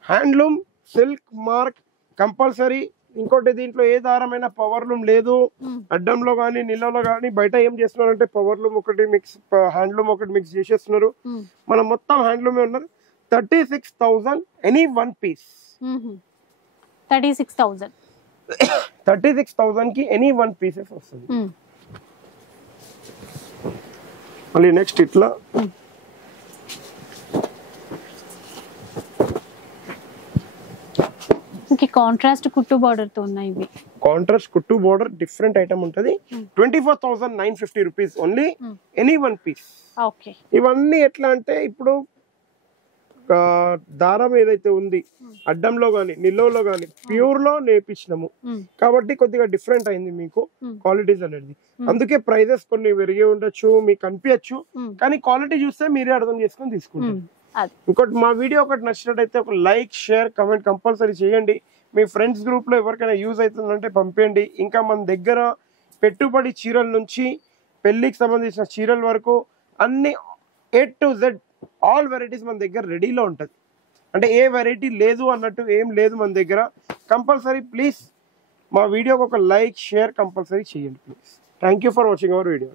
హ్యాండ్లూమ్ సిల్క్ మార్క్ కంపల్సరీ. ఇంకోటి దీంట్లో ఏ దారమైన పవర్ లూమ్ లేదు. అడ్డంలో కానీ నిల్లలో కానీ బయట ఏం చేస్తున్నారంటే పవర్ లూమ్ ఒకటి మిక్స్ హ్యాండ్లూమ్ ఒకటి మిక్స్ చేసేస్తున్నారు. మనం మొత్తం హ్యాండ్లూమే ఉన్నారు. 36,000 ఎనీ వన్ పీస్. 36,000 కి ఎనీ వన్ పీసెస్ వస్తుంది. మళ్ళీ నెక్స్ట్ ఇట్లా కాంట్రాస్ట్ కుట్టు బార్డర్ తో ఉన్నాయి ఇవి. కాంట్రాస్ట్ కుట్టు బోర్డర్ డిఫరెంట్ ఐటమ్ ఉంటది. 24,950 rupees only any one piece. Okay. ఇవన్నీ ఎట్లా అంటే ఇప్పుడు దారం ఏదైతే ఉంది అడ్డంలో గానీ నిల్వలో గానీ ప్యూర్ లో నేర్పించినాము కాబట్టి కొద్దిగా డిఫరెంట్ అయింది మీకు క్వాలిటీస్ అనేది. అందుకే ప్రైజెస్ కొన్ని పెరిగి ఉండొచ్చు, మీకు అనిపించచ్చు, కానీ క్వాలిటీ చూస్తే మీరే అర్థం చేసుకొని తీసుకుంటారు. ఇంకోటి మా వీడియో ఒకటి నచ్చినట్టయితే ఒక లైక్ షేర్ కమెంట్ కంపల్సరీ చేయండి. మీ ఫ్రెండ్స్ గ్రూప్ లో ఎవరికైనా యూజ్ అవుతుందంటే పంపేయండి. ఇంకా మన దగ్గర పెట్టుబడి చీరల నుంచి పెళ్లికి సంబంధించిన చీరల వరకు అన్ని A to Z all varieties మన దగ్గర రెడీలో ఉంటుంది. అంటే ఏ వెరైటీ లేదు అన్నట్టు ఏం లేదు మన దగ్గర. కంపల్సరీ ప్లీజ్ మా వీడియోకి ఒక లైక్ షేర్ కంపల్సరీ చేయండి please. Thank you for watching our video.